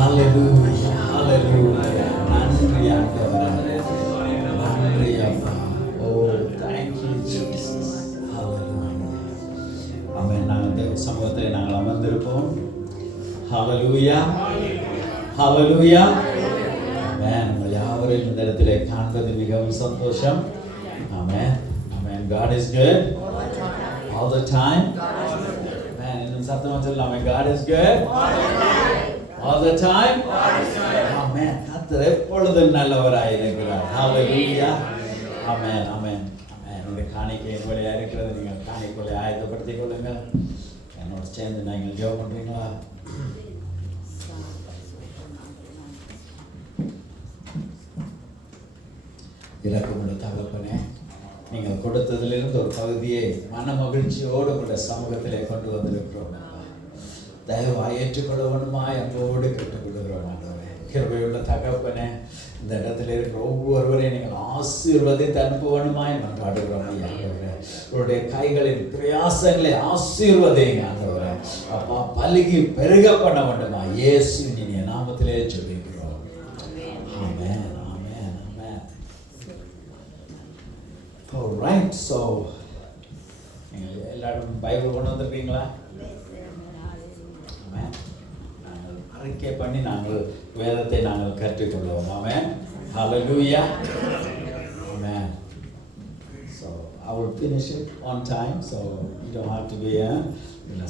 Hallelujah, hallelujah. நன்றி ஆண்டவரே, நன்றி அப்பா. Oh, thank you Jesus. Hallelujah. ஆமென். நாங்கள் தேவ சமூகத்தில் நாங்கள் அமர்ந்திருப்போம். Hallelujah, hallelujah. ஆமென். உங்கள் யாவரையும் இந்த இடத்திலே காண்பது மிகவும் சந்தோஷம். ஆமென், ஆமென். God is good all the time. Amen. இன்னும் சத்தமா சொல்லலாமே, God is good all the time. Amen. கர்த்தர் எப்பொழுதும் நல்லவராய் இருக்கிறார். Hallelujah. Amen, amen, amen. இந்த காணிக்கை வழியா இருக்கிறது, நீங்கள் காணிக்கையை ஆயத்தப்படுத்திக் கொள்ளுங்கள். என்னோட சேர்ந்து நீங்கள் ஜெபம் பண்றீங்களா? இரக்கமுள்ள தகப்பனே, நீங்கள் கொடுத்ததிலிருந்து ஒரு பகுதியை மன மகிழ்ச்சியோடு கூட சமூகத்திலே கொண்டு வந்திருக்கிறோம். தயவாய் ஏற்றுக்கொள்ள வேண்டுமாய் அன்போடு கேட்டுக்கொள்கிறோம். ஆண்டவரே, கிருபையுள்ள தகப்பனே, இந்த இடத்துல இருக்கிற ஒவ்வொருவரையும் நீங்கள் ஆசீர்வதித்து அனுப்ப வேண்டுமாய் மன்றாடுகிறோம். ஆண்டவரே, உங்களுடைய கைகளின் பிரயாசங்களை ஆசீர்வதிங்க ஆண்டவரே. அப்பா, பலுகி பெருக பண்ண வேண்டுமா இயேசுவின் இனிய நாமத்திலே ஜெபிக்கிறோம். ஆமென், ஆமென், ஆமென். All right, so நீங்கள் எல்லாரும் பைபிள் கொண்டு வந்திருக்கீங்களா? ஆமென். நாங்கள் அறிக்கை பண்ணி நாங்கள் வேதத்தை நாங்கள் கற்றுக்கொள்வோம். ஆமென். Hallelujah. Amen. So I will finish it on time, so you don't have to be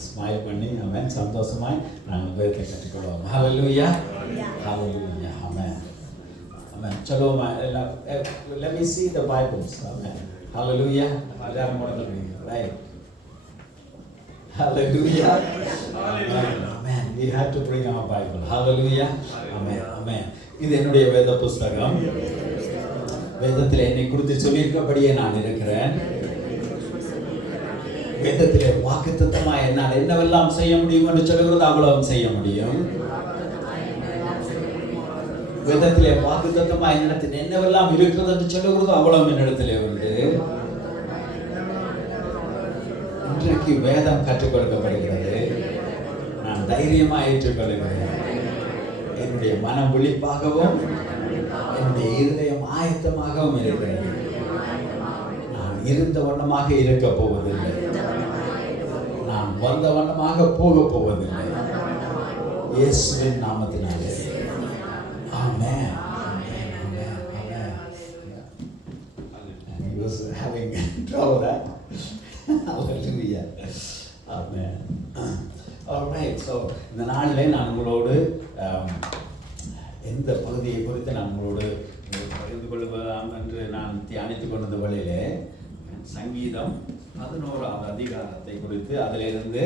smile பண்ணி ஆமென் சந்தோஷமாய் நாங்கள் வேதத்தை கற்றுக்கொள்வோம். Hallelujah. Hallelujah. Amen. Amen. चलो let me see the Bibles. Amen. Hallelujah. Right. Hallelujah. Amen. Amen. We have to bring our Bible. Hallelujah. Amen. Amen. இது என்னுடைய வேத புஸ்தகம். வேதத்தில் என்னை குறித்து சொல்லியிருக்கபடியே நான் இருக்கிறேன். வேதத்திலே வாக்குத்தத்தமாய் என்னால் என்னவெல்லாம் செய்ய முடியும் என்று சொல்லுகிறது அவ்வளவும் செய்ய முடியும். வேதத்திலே வாக்குத்தத்தமாய் என்னிடத்தில் என்னவெல்லாம் இருக்கிறது என்று சொல்லுகிறதோ அவ்வளவு என்னிடத்திலே உண்டு. இன்றைக்கு வேதம் கற்றுக் கொடுக்கப்படுகிறது. நான் தைரியமாக ஏற்றுக்கொள்கிறேன். என்னுடைய மனம் விழிப்பாகவும் என்னுடைய இருதயம் ஆயத்தமாகவும் இருக்கிறது. நான் இருந்த வண்ணமாக இருக்க போவதில்லை. நான் வந்த வண்ணமாக போக போவதில்லை. இயேசுவின் நாமத்தினாலே. Amen. Amen. Amen. Amen. And he was having trouble that. Hallelujah. Amen. All right. So இந்த நாளிலே நான் உங்களோடு எந்த பகுதியை குறித்து நான் உங்களோடு பகிர்ந்து கொள்வதாம் என்று நான் தியானித்துக் கொண்ட வழியிலே சங்கீதம் 11ஆம் அதிகாரத்தை குறித்து அதிலிருந்து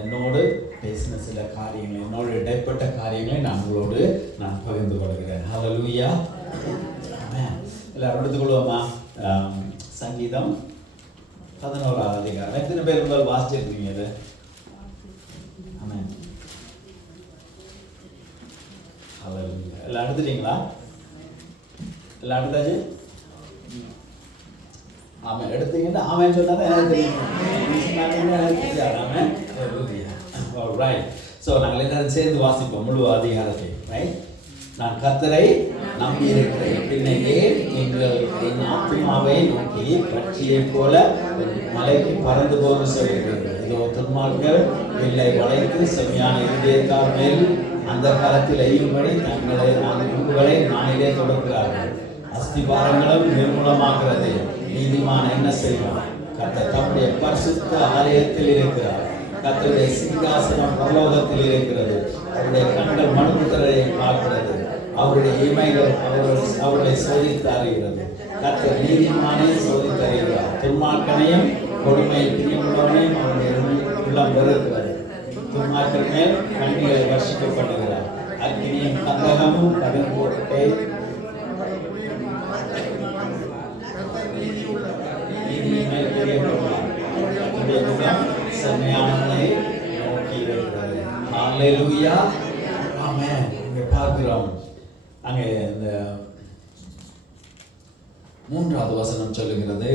என்னோடு பேசின சில காரியங்கள், என்னோடு இடைப்பட்ட காரியங்களை நான் உங்களோடு நான் பகிர்ந்து கொள்கிறேன். ஹல்லேலூயா. ஆமென். எல்லாரும் எடுத்துக்கொள்வோமா? சங்கீதம் 11ஆம் அதிகாரம். எத்தனை பேர் உங்கள் வாசிச்சிருக்கீங்க இது? ஆமென். ஹல்லேலூயா. எல்லாம் எடுத்துட்டீங்களா? எல்லாம் எடுத்தாச்சு? ஆமென். எடுத்தீங்கன்னா ஆமென் சொன்னாதான் எனக்கு தெரியும். ஆமென். All right. So நாங்கள் எல்லாரும் சேர்ந்து வாசிப்போம் முழு அதிகாரத்தை. ரைட்? நான் கர்த்தரை நம்பி இருக்கிறேன். பின்னையே நீங்கள் என் ஆத்துமாவை நோக்கி பட்சியைப் போல மலைக்கு பறந்து போக சொல்கிறீர்கள். இதோ துன்மார்க்கர் வில்லை வளைத்து செம்மையான இருதயத்தார் மேல் அந்த காலத்தில் எய்யும்படி உங்களை நானிலே தொடுக்கிறார்கள். அஸ்திபாரங்களும் நிர்மூலமாகிறது. நீதிமான் என்ன செய்வான்? கர்த்தர் தம்முடைய பரிசுத்த ஆலயத்தில் இருக்கிறார். கர்த்தருடைய சிங்காசனம் பரலோகத்தில் இருக்கிறது. அவருடைய கண்கள் மனுபுத்திரரை பார்க்கிறது. அவருடைய இமைகள் அவர்களை சோதித்து அறிகிறது. கர்த்தர் நீதிமானை சோதித்து அறிகிறார். துன்மார்க்கனையும் கொடுமையில் பிரியமுள்ளவனையும் அவருடைய உள்ளம் வெறுக்கிறது. துன்மார்க்கர் மேல் கண்ணிகளை வர்ஷிக்கப்படுகிறார். அக்னியும் கந்தகமும் கடுங்கோட்டை செம்மையானவனை நோக்கி இருக்கிறது. ஹல்லேலூயா. ஆமென். இங்கே பார்க்கிறோம், அங்கே இந்த 3வது வசனம் சொல்லுகிறது,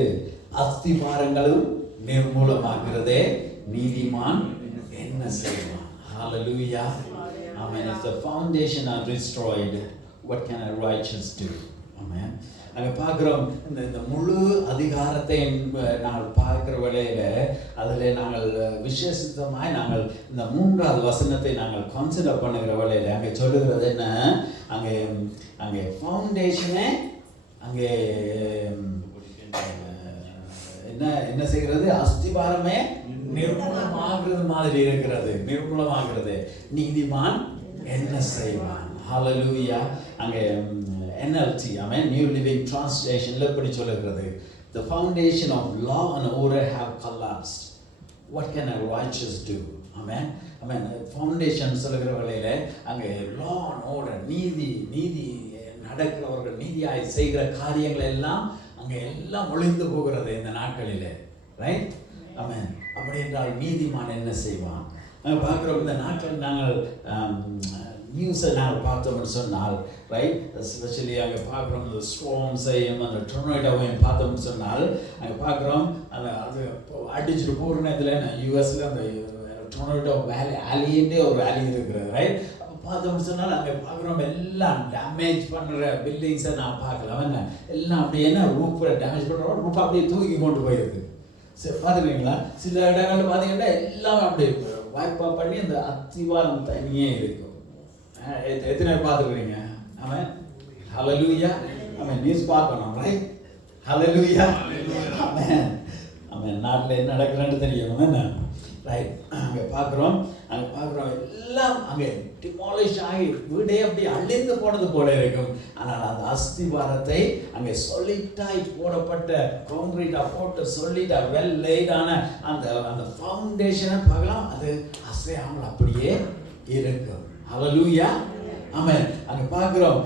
அஸ்திபாரங்களும் நிர்மூலமாகிறதே, நீதிமான் என்ன செய்வான்? ஹல்லேலூயா. Amen. If the foundation are destroyed, what can a righteous do? Amen. நாங்கள் பார்க்குறோம் இந்த முழு அதிகாரத்தை நாங்கள் பார்க்குற வேளையில் அதில் நாங்கள் விசேஷித்தமாய் நாங்கள் இந்த 3வது வசனத்தை நாங்கள் கன்சிடர் பண்ணுகிற வேளையில் அங்கே சொல்லுகிறது என்ன, அங்கே அங்கே ஃபவுண்டேஷனே அங்கே என்ன செய்கிறது, அஸ்திபாரமே நிர்மூலமாகிறது மாதிரி இருக்கிறது, நிர்மூலமாகிறது. நீதிமான் என்ன செய்வான்? ஹல்லேலூயா. அங்கே NLT, amen, New Living Translation எப்படி சொல்லுகிறது, the foundation of law and order have collapsed, what can a righteous do? Amen. Amen. Foundation சொல்லுகிற வேளையில அங்கே law and order, நீதி நடக்கிறவர்கள் நீதியாய் செய்கிற காரியங்கள் எல்லாம் அங்கே எல்லாம் ஒளிந்து போகிறது இந்த நாட்களிலே, ரைட்? ஆமென். அப்படி என்றால் நீதிமான் என்ன செய்வான்? நாங்கள் பார்க்குறோம் இந்த நாட்கள் நாங்கள் நியூஸை நாங்கள் பார்த்தோம்னு சொன்னால், ரைட், எஸ்பெஷலி அங்கே பார்க்குறோம் இந்த ஸ்ட்ராம்ஸையும் அந்த டொர்னேடோவையும் பார்த்தோம்னு சொன்னால் அங்கே பார்க்குறோம் அந்த அது அடிச்சுட்டு போகிற நேரத்தில் யூஎஸில் அந்த டொர்னேடோ ஆலின்டே ஒரு ஆலி இருக்கிறது, ரைட்? பார்த்தோம்னு சொன்னால் அங்கே பார்க்குறோம் எல்லாம் டேமேஜ் பண்ணுற பில்டிங்ஸை நான் பார்க்கலாம். என்ன எல்லாம் அப்படி என்ன ரூப்பை டேமேஜ் பண்ணுறோம், ரூப்பை அப்படியே தூக்கி கொண்டு போயிருக்கு. சரி, பார்த்துருக்கீங்களா? சில இடங்களில் பார்த்தீங்கன்னா எல்லாம் அப்படி வாய்ப்பாக பண்ணி அந்த அத்திவாரம் தனியே இருக்கும். எத்தனை பேர் பார்த்துருக்கீங்க? ஆமென். ஹல்லேலூயா. ஆமென். நியூஸ் பார்க்கணும், ரைட்? ஹல்லேலூயா. ஆமென். ஆமென். நாட்டில் என்ன நடக்குதுன்னு தெரியும், என்ன, ரைட்? அங்கே பார்க்குறோம் எல்லாம் அங்கே டிமாலிஷ் ஆகி வீடே அப்படி அழிந்து போனது போல இருக்கும். ஆனால் அந்த அஸ்திவாரத்தை அங்கே சொல்லிட்டாய் போடப்பட்ட கான்கிரீட்டாக போட்டு சொல்லிட்டா வெல் லேடான அந்த ஃபவுண்டேஷனை பார்க்கலாம், அது அசையாமல் அப்படியே இருக்கும். ஹல்லேலூயா. ஆமென். அங்கே பார்க்குறோம்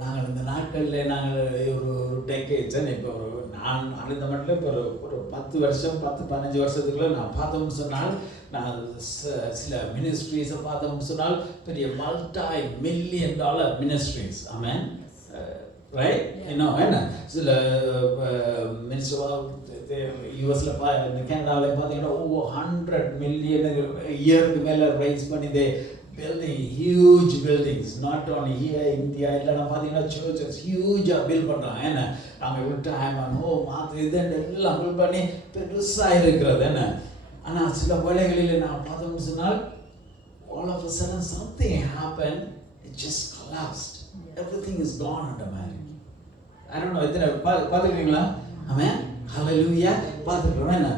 நாங்கள் இந்த நாட்களில் நாங்கள் ஒரு டெக்கேட்ஸ் இப்போ நான் அந்த மட்டும் இப்போ ஒரு 10 வருஷம் 10-15 வருஷத்துக்குள்ள நான் பார்த்தோம்னு சொன்னால், நான் சில மினிஸ்ட்ரீஸை பார்த்தோம்னு சொன்னால் பெரிய $multi-million மினிஸ்ட்ரீஸ். ஆமென். ரைட்? இன்னும் என்ன சில மினிஸ்டர் யூஎஸில் கனடாவில் பார்த்தீங்கன்னா over 100 million இயருக்கு மேலே ரைஸ் பண்ணி building huge buildings, not only here India, இல்லைன்னா பார்த்தீங்கன்னா churches ஹியூஜாக பில்ட் பண்ணுறாங்க. என்ன அங்கே ரிட்டையர்மெண்ட் ஹோம் அது இதுன்னு எல்லாம் பில்ட் பண்ணி பெருசாக இருக்கிறது. என்ன ஆனால் சில வேளைகளில் நான் பார்த்தோம்னு சொன்னால் all of a sudden something happened, it just collapsed, everything is gone under மாதிரி. I don't know, எத்தனை பார்த்துக்கிறீங்களா? ஆமென். ஹல்லேலூயா. பார்த்துக்கிறோம். என்ன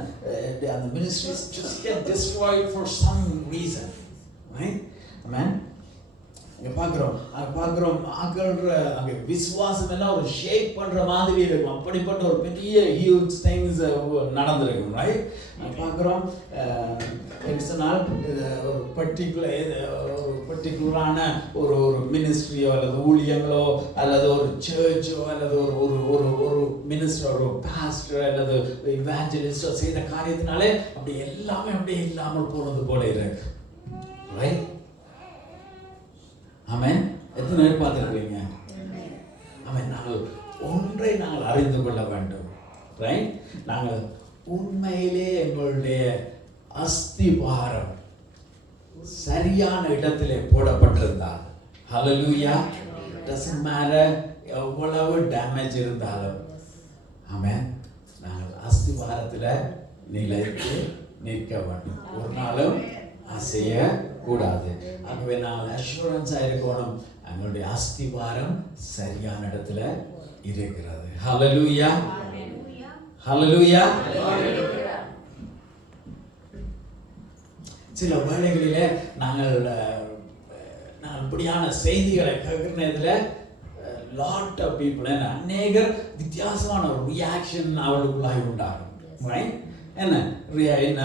அந்த ministries just get destroyed for some reason, right? ஆமென். இங்கே பார்க்குறோம் ஆக்கள்ற அங்கே விசுவாசம் எல்லாம் ஒரு ஷேக் பண்ணுற மாதிரி இருக்கும். அப்படிப்பட்ட ஒரு பெரிய ஹியூஜ் திங்ஸ் நடந்திருக்கும், ரைட்? பார்க்குறோம் சொன்னால் ஒரு பர்டிகுலரான ஒரு மினிஸ்ட்ரியோ அல்லது ஊழியங்களோ அல்லது ஒரு சர்ச்சோ அல்லது ஒரு மினிஸ்டர் ஒரு பாஸ்டர் அல்லது இவாஞ்சலிஸ்டோ செய்த காரியத்தினாலே அப்படி எல்லாமே அப்படியே இல்லாமல் போனது போல இருக்கு, ரைட்? ஆமென். எத்தனை பேர் பார்த்துருக்கீங்க? ஆமென். நாங்கள் அறிந்து கொள்ள வேண்டும், ரைட்? நாங்கள் உண்மையிலே எங்களுடைய அஸ்திவாரம் சரியான இடத்திலே போடப்பட்டிருந்தால், ஹல்லேலூயா, டசன்ட் மேட்டர் எவ்வளவு டேமேஜ் இருந்தாலும், ஆமென், நாங்கள் அஸ்திவாரத்தில் நிலைத்து நிற்க வேண்டும், ஒரு நாளும் அசைய கூடாது. ஆகவே நாங்கள் அஷூரன்ஸாக இருக்கணும், எங்களுடைய அஸ்திவாரம் சரியான இடத்துல இருக்கிறது. ஹல்லேலூயா. ஹல்லேலூயா. சில வேளைகளிலே நாங்கள் இப்படியான செய்திகளை கேட்கிற நேரத்தில் லாட் ஆஃப் பீப்புள் அநேகர் வித்தியாசமான ஒரு ரியாக்ஷன் அவர்களுக்குள்ளாக உண்டாகும், ரைட்? என்ன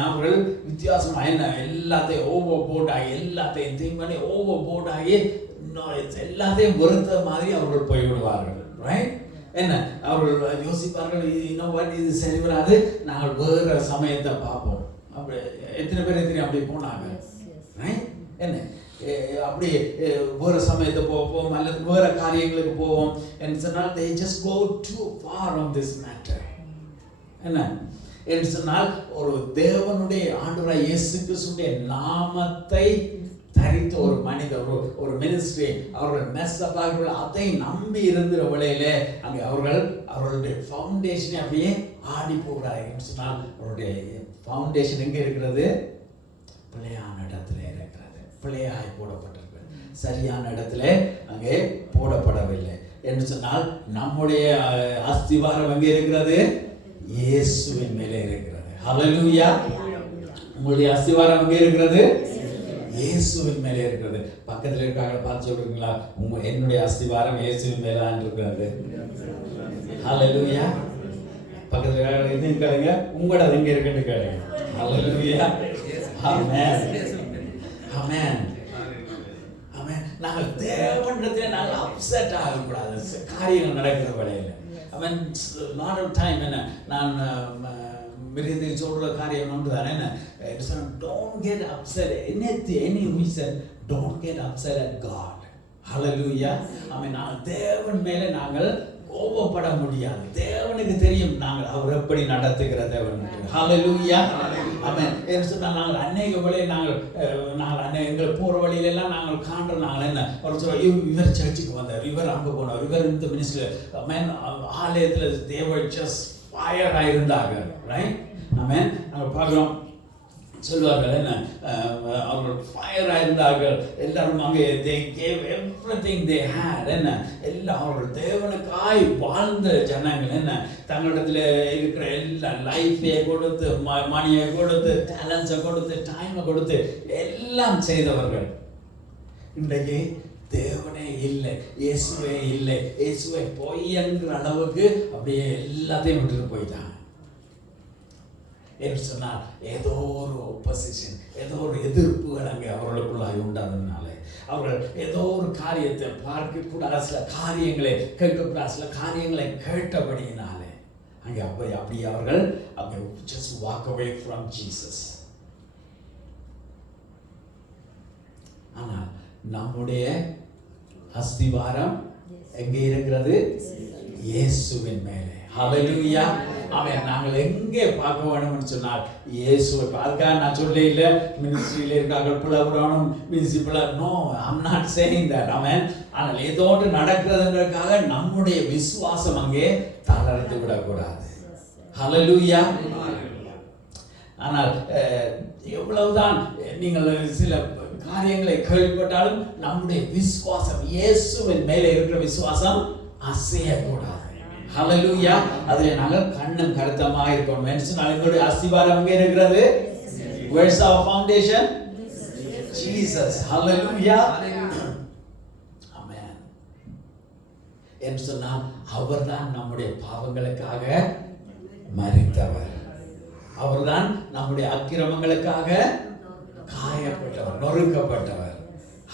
அவர்கள் வித்தியாசமாக என்ன எல்லாத்தையும் ஓவர் போர்ட் ஆகி எல்லாத்தையும் திங்க் பண்ணி ஓவர் போர்ட் ஆகி எல்லாத்தையும் வெறுத்த மாதிரி அவர்கள் போய்விடுவார்கள், ரைட்? என்ன அவர்கள் யோசிப்பார்கள், இது சரி வராது, நாங்கள் வேறு சமயத்தை பார்ப்போம். அப்படி எத்தனை பேர் அப்படி போனாங்க, ரைட்? என்ன அப்படி வேறு சமயத்தை போவோம் அல்லது வேறு காரியங்களுக்கு போவோம் என்று சொன்னால் they just go too far on this matter. என்ன என்று சொன்னால் ஒரு தேவனுடைய ஆண்டவராகிய இயேசு கிறிஸ்துவின் நாமத்தை தரித்த ஒரு மனிதர், ஒரு மினிஸ்ட்ரி, அவர்கள் மெஸ்ஸப்பார்கள் அதை நம்பி இருந்த வேளையிலே அங்கே அவர்களுடைய ஃபவுண்டேஷனை அப்படியே ஆடி போகிறார்கள் சொன்னால் அவருடைய ஃபவுண்டேஷன் எங்கே இருக்கிறது? பிழையான இடத்துல இருக்கிறது. பிழையாய் போடப்பட்டிருக்கிறது, சரியான இடத்துல அங்கே போடப்படவில்லை என்று சொன்னால் நம்முடைய அஸ்திவாரம் எங்கே இருக்கிறது? இயேசுவின் மேலே இருக்கிறது. ஹல்லேலூயா. உங்களுடைய அஸ்திவாரம் எங்கே இருக்கிறது? இயேசுவின் மேலே இருக்கிறது. பக்கத்தில் இருக்காங்க பார்த்து சொல்றீங்களா, என்னுடைய அஸ்திவாரம் இயேசுவின் மேலே தான் இருக்கிறது. ஹல்லேலூயா. பக்கத்தில் இருக்காங்க கேளுங்க, உங்களோட எங்க இருக்குன்னு கேளுங்க. ஹல்லேலூயா. ஆமென். ஆமென். ஆமென். நாங்கள் தேவனிடத்திலே நாங்கள் அப்செட் ஆகக்கூடாது காரியங்கள் நடக்கிற வேளையில். அவன் லாட் ஆஃப் டைம் என்ன நான் மிருகத்தில் சொல்ற காரியம் ஒன்று தானே என்ன, don't get upset any reason, don't get upset at God. Hallelujah. நாங்கள் தேவன் மேலே நாங்கள் கோபப்பட முடியாது. தேவனுக்கு தெரியும் நாங்கள் அவர் எப்படி நடத்துகிற தேவன். ஹல்லேலூயா. ஆமென். சொன்னால் நாங்கள் அநேக வழியை நாங்கள் எங்கள் போகிற வழியிலெல்லாம் நாங்கள் காண்ற நாங்கள் என்ன ஒரு சொல்ல இவர் சர்ச்சுக்கு வந்தார், இவர் அங்கே போனார், இவர் இந்த மினிஸ்டர் ஆமென் ஆலயத்தில் தேவன் ஜஸ்ட் ஃபயர் ஆயிருந்தாங்க. ரைட். ஆமென். நாங்கள் பார்க்குறோம் சொல்வார்கள் என்ன அவர்கள் ஃபயர் ஆயிருந்தார்கள். எல்லாரும் அங்கே they gave everything they had. என்ன எல்லாம் அவர்கள் தேவனுக்காய் வாழ்ந்த ஜனங்கள். என்ன தங்களிடத்தில் இருக்கிற எல்லா லைஃபை கொடுத்து, மணியை கொடுத்து, டேலண்ட்ஸை கொடுத்து, டைமை கொடுத்து எல்லாம் செய்தவர்கள். இன்றைக்கு தேவனே இல்லை, இயேசுவே இல்லை, இயேசுவே பொய் என்கிற அளவுக்கு அப்படியே எல்லாத்தையும் விட்டுட்டு போயிட்டாங்க. என்று சொன்னால் ஏதோ ஒரு ஒப்போசிஷன், ஏதோ ஒரு எதிர்ப்புகள் அங்கே அவர்களுக்குள்ளாக உண்டானதுனால அவர்கள் ஏதோ ஒரு காரியத்தை பார்க்கக்கூடாத, சில காரியங்களை கேட்கக்கூடாத, சில காரியங்களை கேட்டபடியினாலே அங்கே அப்படி அவர்கள் அங்கே just walk away from Jesus. ஆனால் நம்முடைய அஸ்திவாரம் எங்கே இருக்கிறது? இயேசுவின் மேலே. ஹல்லேலூயா. ஆமென். நாங்கள் எங்கே பார்க்க வேணும்னு சொன்னால் இயேசுவை. அதுக்காக நான் சொல்ல இல்லை மினிஸ்ட்ரியில் இருக்காங்க புலவரானும் ministry no, I'm not saying that. ஆமென். ஆனால் ஏதோடு நடக்கிறதுன்றதுக்காக நம்முடைய விசுவாசம் அங்கே தளர்ந்து விடக்கூடாது. ஹல்லேலூயா. ஆனால் எவ்வளவுதான் நீங்கள் சில காரியங்களை கேள்விப்பட்டாலும் நம்முடைய விசுவாசம், இயேசுவின் மேலே இருக்கிற விசுவாசம் அசையக்கூடாது. ஹல்லேலூயா. அதில் நாங்கள் கண்ணும் கருத்தமாக இருக்கணும். எங்களுடைய அஸ்திவாரம் எங்கே இருக்கிறது? Where is our foundation? Jesus. Hallelujah. Amen. என்று சொன்னால் அவர்தான் நம்முடைய பாவங்களுக்காக மரித்தவர். அவர்தான் நம்முடைய அக்கிரமங்களுக்காக காயப்பட்டவர், நொறுக்கப்பட்டவர்.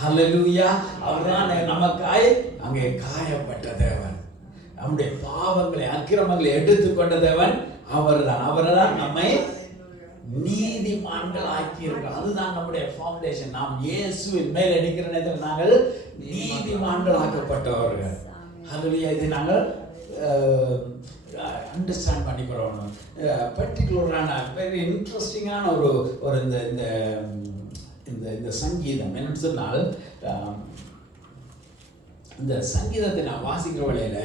ஹல்லேலூயா. அவர்தான் நமக்காய் அங்கே காயப்பட்ட தேவன். நம்முடைய பாவங்களை அக்கிரமங்களை எடுத்துக்கொண்ட தேவன் அவர்தான் நம்மை நீதிமான்கள் ஆக்கியிருக்கிறார். அதுதான் நம்முடைய ஃபவுண்டேஷன். நாம் இயேசுவின் மேல் எடுக்கிற நேரத்தில் நாங்கள் நீதிமான்கள் ஆக்கப்பட்டவர்கள். ஹல்லேலூயா. இதை நாங்கள் அண்டர்ஸ்டாண்ட் பண்ணிக்கிறோம். பர்டிகுலரான வெரி இன்ட்ரெஸ்டிங்கான ஒரு இந்த சங்கீதம் என்னன்னு சொன்னால், இந்த சங்கீதத்தை நான் வாசிக்கிற வேளையில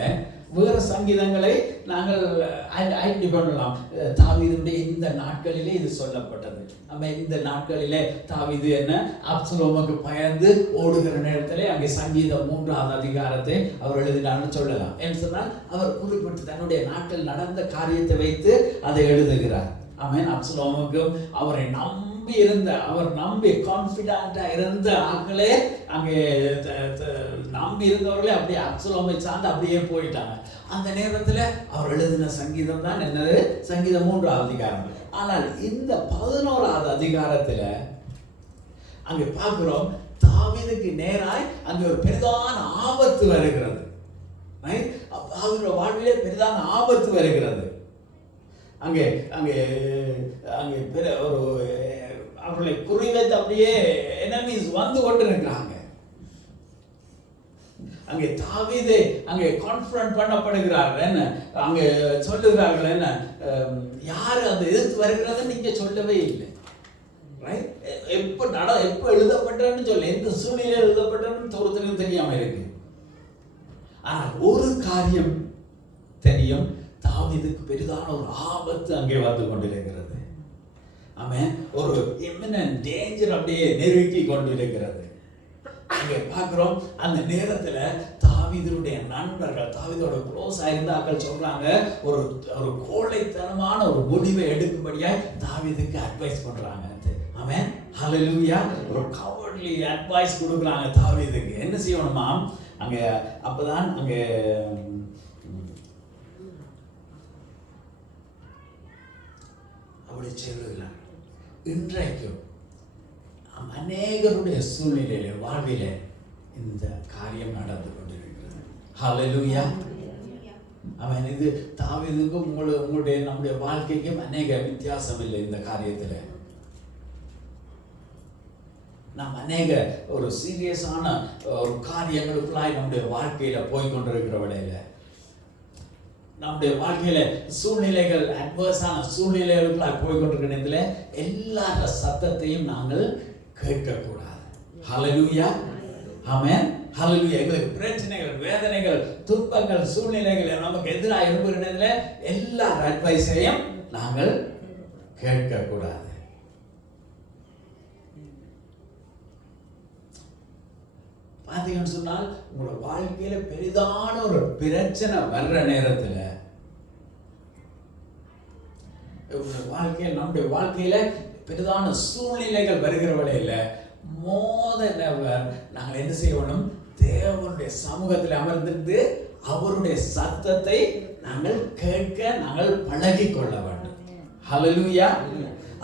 வேறு சங்கீதங்களை நாங்கள் ஐடென்டிஃபை பண்ணலாம். தாவீதுடைய இந்த நாட்களிலே இது சொல்லப்பட்டது. நம்ம இந்த நாட்களிலே தாவீது என்ன அப்சலோமுக்கு பயந்து ஓடுகிற நேரத்திலே அங்கே சங்கீதம் 3ஆம் அதிகாரத்தை அவர் எழுதினார்னு சொல்லலாம். என்று சொன்னால் அவர் குறிப்பிட்டு தன்னுடைய நாட்டில் நடந்த காரியத்தை வைத்து அதை எழுதுகிறார். ஆமென். அப்சலோமுக்கும் அவரை அவர் நம்பி கான்ஃபிடென்ட்டா இருந்த ஆட்களே அங்கே நம்பி இருந்தவர்களே அப்படியே அப்சலோமை சார்ந்து அப்படியே போயிட்டாங்க. அந்த நேரத்தில் அவர் எழுதின சங்கீதம் தான் என்னது? சங்கீதம் 3ஆம் அதிகாரம். ஆனால் இந்த 11ஆவது அதிகாரத்தில் அங்கே பார்க்கிறோம், தாவீதுக்கு நேராய் அங்கே ஒரு பெரிதான ஆபத்து வருகிறது. அவருடைய வாழ்விலே பெரிதான ஆபத்து வருகிறது. அங்கே அங்கே அங்கே ஒரு அவர்களை குறிவைத்து அப்படியே எனிமீஸ் வந்து கொண்டு இருக்கிறாங்க. அங்கே தாவீது அங்கே கான்ஃபரன்ட் பண்ணப்படுகிறார்கள். என்ன அங்கே சொல்லுகிறார்கள், என்ன யாரு அந்த எதிர்த்து வருகிறத நீங்க சொல்லவே இல்லை. ரைட்? எப்ப எழுதப்பட்டன்னு சொல்ல, எந்த சூழ்நிலையில் எழுதப்பட்டன்னு ஒருத்தருக்கும் தெரியாம இருக்கு. ஆனால் ஒரு காரியம் தெரியும், தாவீதுக்கு பெரிதான ஒரு ஆபத்து அங்கே வந்து கொண்டிருக்கிறது. ஆமென். ஒரு இம்மினன்ட் டேஞ்சர் அப்படியே நெருக்கி கொண்டிருக்கிறது. அங்கே பார்க்கிறோம், அந்த நேரத்துல தாவீதுடைய நண்பர்கள், தாவீதோட க்ளோஸ் ஆயிருந்தார்கள் சொல்றாங்க, ஒரு கோழைத்தனமான ஒரு முடிவை எடுக்கும்படியாய் தாவீதுக்கு அட்வைஸ் பண்றாங்க. ஆமென், ஹல்லேலூயா. ஒரு கவர்ட்லி அட்வைஸ் கொடுக்குறாங்க தாவீதுக்கு. என்ன செய்யணுமா, அங்க அப்பதான் அங்க அப்படி சொல்லுகிறாங்க. இன்றைக்கும் அநேகருடைய சூழ்நிலையில, வாழ்வில இந்த காரியம் நடந்து கொண்டிருக்கிறது. ஹல்லேலூயா. அவன் இது தாவீதுக்கும் உங்களுடைய நம்முடைய வாழ்க்கைக்கும் அநேக வித்தியாசம் இல்லை. இந்த காரியத்துல நாம் அநேக ஒரு சீரியஸான ஒரு காரியங்களுக்குள்ளாய் நம்முடைய வாழ்க்கையில போய்கொண்டிருக்கிற வேளையில, நம்முடைய வாழ்க்கையில சூழ்நிலைகள் அட்வர்ஸான சூழ்நிலைகளுக்குள்ளாய் போய்கொண்டிருக்கிற நேரத்துல எல்லார சத்தத்தையும் நாங்கள் கேட்கக்கூடாது. ஹல்லேலூயா. ஆமென், ஹல்லேலூயா. எங்களுக்கு பிரச்சனைகள், வேதனைகள், துன்பங்கள், சூழ்நிலைகள் நமக்கு எதிராக இருக்கிற நேரத்துல எல்லா அட்வைஸையும் நாங்கள் கேட்கக்கூடாது. பார்த்தீங்கன்னு சொன்னால், உங்களோட வாழ்க்கையில பெரிதான ஒரு பிரச்சனை வர்ற நேரத்துல, நம்முடைய வாழ்க்கையில பெரிதான சூழ்நிலைகள் வருகிற வேளையில நாங்கள் என்ன செய்யணும், தேவனுடைய சமூகத்தில் அமர்ந்திருந்து அவருடைய சத்தத்தை நாங்கள் கேட்க நாங்கள் பழகி கொள்ள வேண்டும். ஹல்லேலூயா.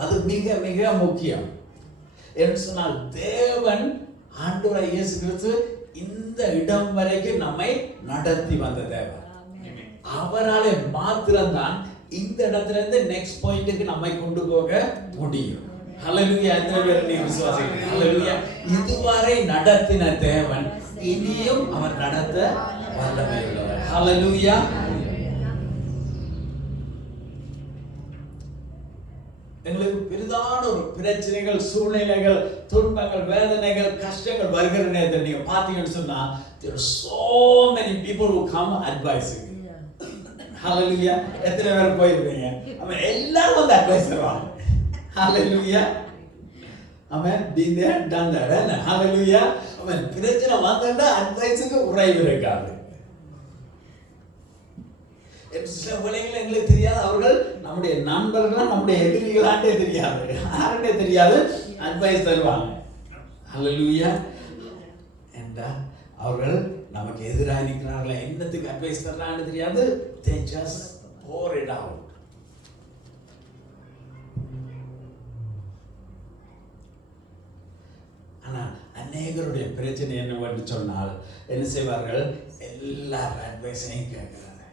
அது மிக மிக முக்கியம். என்று சொன்னால், தேவன் ஆண்டவராகிய இயேசு கிறிஸ்து இந்த இடம் வரைக்கும் நம்மை நடத்தி வந்த தேவன். அவராலே மாத்திரம்தான் இந்த இடத்துல இருந்து நெக்ஸ்ட் பாயிண்ட்டுக்கு நம்மை கொண்டு போக முடியும். ஹல்லேலூயா. எத்தனை பேர் நீங்க விசுவாசிக்கிறீங்க? ஹல்லேலூயா. இதுவரை நடத்தின தேவன் இனியும் அவர் நடத்த வல்லமை உள்ளவர். ஹல்லேலூயா. எங்களுக்கு பெரிதான ஒரு பிரச்சனைகள், சூழ்நிலைகள், துன்பங்கள், வேதனைகள், கஷ்டங்கள் வருகிற நேரத்தில் நீங்க பாத்தீங்கன்னு சொன்னா, there are so many people who come advising. Hallelujah. எத்தனை பேர் போயிருப்பீங்க? அவன் எல்லாரும் வந்து அட்வைஸ் தருவாங்க. Hallelujah. அவன் been there done that. Hallelujah. அவன் பிரச்சனை வந்தா அட்வைஸுக்கு உறைவு இருக்காது. சில வேளைகளில் எங்களுக்கு தெரியாது, அவர்கள் நம்முடைய நண்பர்களா நம்முடைய எதிரிகளாண்டே தெரியாது, யாருன்னே தெரியாது, அட்வைஸ் தருவாங்க. ஹல்லேலூயா. என்றால் அவர்கள் நமக்கு எதிராக நிற்கிறார்களா, என்னத்துக்கு அட்வைஸ் தர்றாங்கன்னு தெரியாது. they just pour it out. ஆனால் அநேகருடைய பிரச்சனை என்னவென்று சொன்னால் என்ன செய்வார்கள், எல்லாரும் அட்வைஸையும் கேட்கிறாங்க,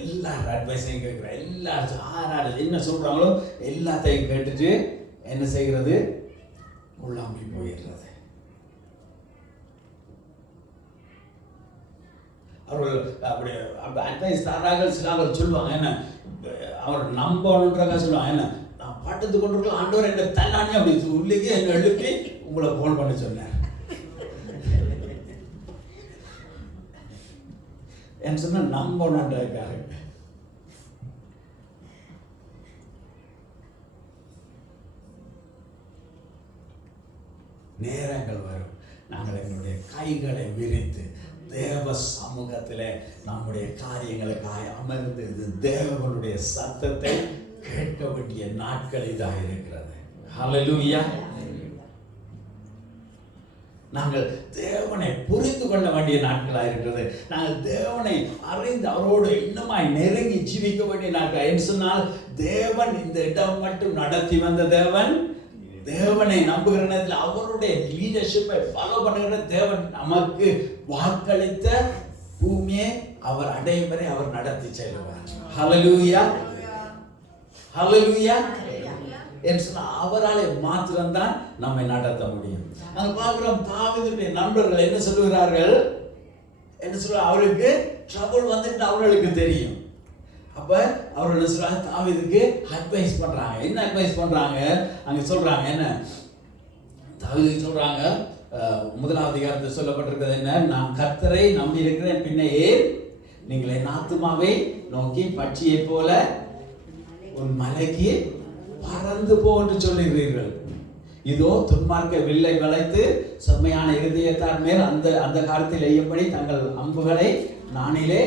எல்லாரும் அட்வைஸையும் கேட்கிறாங்க, எல்லாரும் ஆறாடு என்ன சொல்றாங்களோ எல்லாத்தையும் கேட்டுட்டு என்ன செய்கிறது, உள்ளாம்பி போயிடுறது. அவர்கள் அப்படி அட்வைஸ் தரார்கள். சிலார்கள் சொல்லுவாங்க, என்ன அவர் நம்பணுன்றக்காக சொல்லுவாங்க, என்ன நான் பாட்டத்து கொண்டிருக்க ஆண்டவர் என்ன தள்ளானே அப்படி உள்ளே என்ன எழுப்பி உங்களை போன் பண்ண சொன்னார் என்ன சொன்ன, நம்பணுன்றதுக்காக. நேரங்கள் வரும், நாங்கள் எங்களுடைய கைகளை விரித்து தேவ சமூகத்திலே நம்முடைய காரியங்களுக்காக அமர்ந்து தேவனுடைய சத்தத்தை கேட்க வேண்டிய நாட்கள் இதாக இருக்கிறது. ஹல்லேலூயா. நாங்கள் தேவனை புரிந்து கொள்ள வேண்டிய நாட்களாக இருக்கிறது. நாங்கள் தேவனை அறிந்து அவரோடு இன்னுமாய் நெருங்கி ஜீவிக்க வேண்டிய நாட்கள். என்று சொன்னால், தேவன் இந்த இடம் மட்டும் நடத்தி வந்த தேவன். தேவனை நம்புகிற நேரத்தில் அவருடைய லீடர்ஷிப்பை ஃபாலோ பண்ணுகிற தேவன் நமக்கு வாக்களித்த பூமியை அவர் அடையும் வரை அவர் நடத்தி செல்வார். ஹல்லேலூயா. ஹல்லேலூயா. அவராலே மாத்திரம்தான் நம்மை நடத்த முடியும். நாங்கள் பார்க்கிறோம், தாவீதுடைய நண்பர்கள் என்ன சொல்லுகிறார்கள், என்ன சொல்ற, அவருக்கு ட்ரபிள் வந்துட்டு அவர்களுக்கு தெரியும். அப்ப அவர் என்ன சொல்றாங்க, தாவீதுக்கு அட்வைஸ் பண்றாங்க. என்ன அட்வைஸ் பண்றாங்க அங்க சொல்றாங்க, என்ன தாவீது சொல்றாங்க, முதலாவது அதிகாரத்தில் சொல்லப்பட்டிருக்கிறது என்ன? நான் கர்த்தரை நம்பி இருக்கிறேன், பின்னையே நீங்கள் என் ஆத்துமாவை நோக்கி பட்சியை போல ஒரு மலைக்கு பறந்து போ என்று சொல்லுகிறீர்கள். இதோ துன்மார்க்க வில்லை வளைத்து செம்மையான இருதயத்தார் மேல் அந்த காலத்தில் எய்யும்படி தங்கள் அம்புகளை நானிலே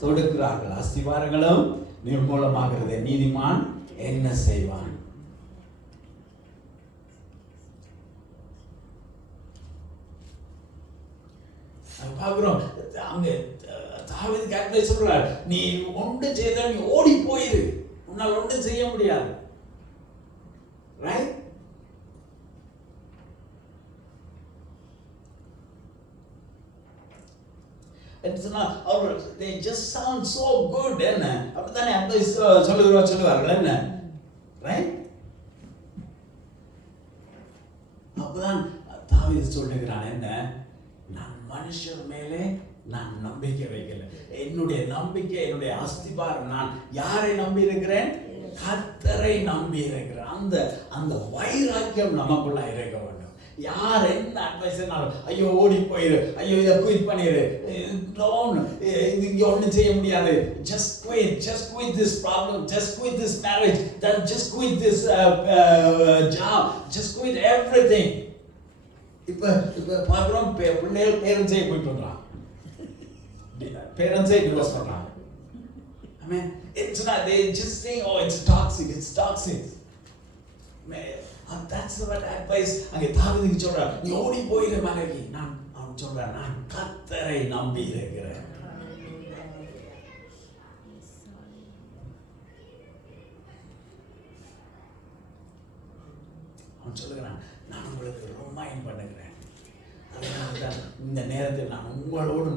தொடுக்கிறார்கள். அஸ்திவாரங்களும் நிர்மூலமாகிறது, நீதிமான் என்ன செய்வான்? பார்க்கிறோம். அங்க தாவீதுக்கு அட்வைஸ் சொல்றார், நீ ஒன்று செய்த நீ ஓடி போயிரு, உன்னால் ஒன்றும் செய்ய முடியாது. Right? they just sound so good. என்ன அப்படித்தானே அட்வைஸ் சொல்லுவார்கள் என்ன? ரைட்? அப்பதான் தாவீது சொல்லுகிறான் என்ன? நான் மனுஷர் மேலே நான் நம்பிக்கை வைக்கல. என்னுடைய நம்பிக்கை, என்னுடைய அஸ்திபாரம், நான் யாரை நம்பி இருக்கிறேன்? கர்த்தரை நம்பி இருக்கிறேன். அந்த வைராக்கியம் நமக்குள்ள இருக்க வேண்டும். யார் என்ன அட்வைஸ் பண்ணாலும் ஐயோ ஓடி போயிரு, ஐயோ இதை குயிட் பண்ணிரு, இங்க ஒன்றும் செய்ய முடியாது, just quit this problem, just quit this marriage, then just quit this job, just quit everything. இப்ப பார்க்கிறோம், பிள்ளைகள் பேரண்ட்ஸை குயிட் பண்றாங்க, பேரண்ட்ஸை டிவோர்ஸ் பண்றாங்க. I mean, it's not, they just saying, oh it's toxic. That's what advice அங்கே தாவீதுக்கு சொல்றார், நீ ஓடி போயிரு மலைக்கு. அவன் சொல்றான், நான் கர்த்தரை நம்பி இருக்கிறேன். அவன் சொல்லுகிறான், நான் உங்களுக்கு ரிமைண்ட் பண்ணுகிறேன். அதனால்தான் இந்த நேரத்தில் நான் உங்களோடு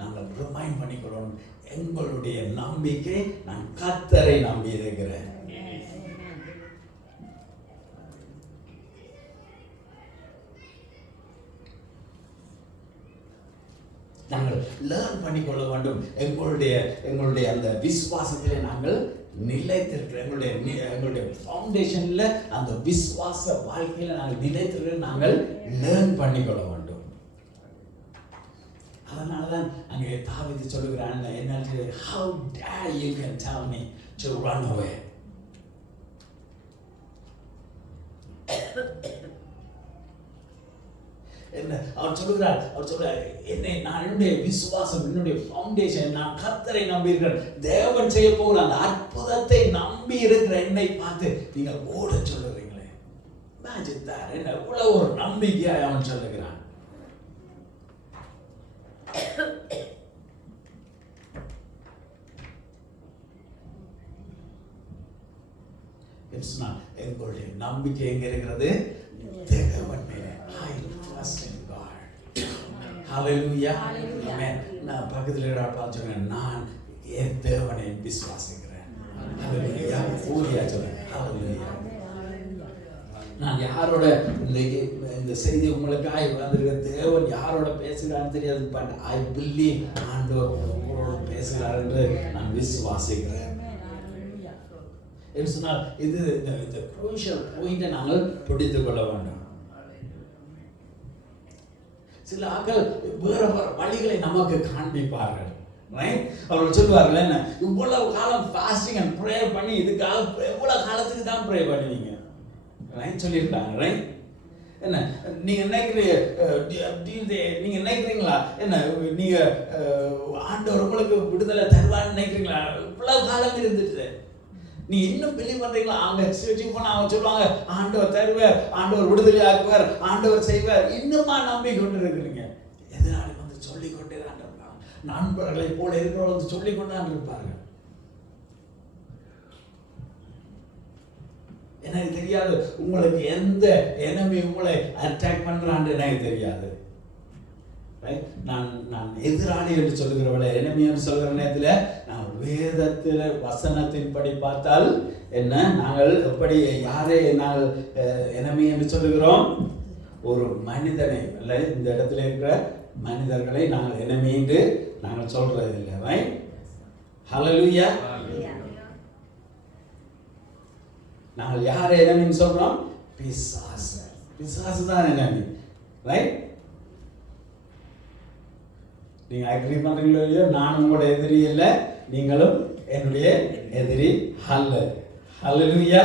நாங்கள் ரிமைண்ட் பண்ணிக்கொள்ளணும். எங்களுடைய நம்பிக்கை, நான் கர்த்தரை நம்பி இருக்கிறேன். நாங்கள் லேர்ன் பண்ணிக்கொள்ள வேண்டும். எங்களுடைய அந்த விசுவாசத்திலே நாங்கள் நிலைத்திருக்கிறோம். எங்களுடைய ஃபவுண்டேஷன்ல அந்த விசுவாச வாழ்க்கையில நாங்கள் நிலைத்திருக்கிறோம். நாங்கள் லேர்ன் பண்ணிக்கொள்ள வேண்டும். அதனாலதான் அங்கே தாவீது சொல்லுகிறான், என்ன, how dare you can tell me to run away. அவர் சொல்லுகிறார் என்னுடைய விசுவாசம், என்னுடைய ஃபவுண்டேஷன், நான் கர்த்தரை நம்பி இருக்கிறேன். தேவன் செய்ய போகிற அந்த அற்புதத்தை நம்பி இருக்கிற என்னை பார்த்து நீங்கள் ஓட சொல்லுறீங்களே, என்ன இவ்வளவு ஒரு நம்பிக்கையாய் அவன் சொல்லுகிறான். எங்களுடைய நம்பிக்கை எங்க இருக்கிறது? தேவன் மேலே. I trust in God. Hallelujah. Amen. நான் பக்கத்துல பார்த்துங்க, நான் என் தேவனை விசுவாசிக்கிறேன். Hallelujah. ஊழியா சொல்றேன். Hallelujah. நான் யாரோட இந்த செய்தி உங்களுக்காக வந்திருக்க, தேவன் யாரோட பேசுகிறான்னு தெரியாது, பட் ஐ பிலீவ் ஆண்டவர் உங்களோட பேசுகிறார் என்று நான் விசுவாசிக்கிறேன். என்று சொன்னால் இது இந்த crucial point நாங்கள் பிடித்துக் கொள்ள வேண்டும். சில ஆட்கள் வேற வழிகளை நமக்கு காண்பிப்பார்கள். அவர்கள் சொல்வார்கள், என்ன இவ்வளவு காலம் ஃபாஸ்டிங் அண்ட் ப்ரேயர் பண்ணி இதுக்காக எவ்வளவு காலத்துக்கு தான் ப்ரே பண்ணுவீங்க சொல்லியிருக்காங்க. என்ன நீங்க நினைக்கிறீங்களா? என்ன நீங்க ஆண்டவர் உங்களுக்கு விடுதலை தருவான்னு நினைக்கிறீங்களா? இவ்வளவு காலம் இருந்துட்டு நீ இன்னும் பிலீவ் பண்றீங்களா? அங்க சர்ச்சுக்கு போனா அவங்க சொல்லுவாங்க, ஆண்டவர் தருவார், ஆண்டவர் விடுதலை ஆக்குவார், ஆண்டவர் செய்வார். இன்னுமா நம்பி கொண்டு இருக்கிறீங்க? எதனால வந்து சொல்லிக் கொண்டே தான் இருப்பாங்க. நண்பர்களை போல இருக்கிறவங்க சொல்லிக் கொண்டுதான் இருப்பாங்க. எனக்கு தெரியாது உங்களுக்கு எந்த எனிமி உங்களை அட்டாக் பண்றான்னு எனக்கு தெரியாது. நான் எதிராளி என்று சொல்லுகிறவளை எனிமி என்று சொல்கிற நேரத்தில் நான் வேதத்தில் வசனத்தின்படி பார்த்தால் என்ன, நாங்கள் எப்படி யாரை நாங்கள் எனிமி என்று சொல்லுகிறோம்? ஒரு மனிதனை அல்ல, இந்த இடத்துல இருக்கிற மனிதர்களை நாங்கள் எனிமி என்று நாங்கள் சொல்றது இல்லை. ரைட்? ஹல்லேலூயா. நாங்கள் யாரை எனிமின்னு சொல்றோம்? பிசாசு. பிசாசு தான் என்னன்னு, ரைட்? நீங்க அக்ரி பண்றீங்களோ இல்லையோ, நான் உங்களோட எதிரி இல்லை, நீங்களும் என்னுடைய எதிரி அல்ல. ஹல்லேலூயா.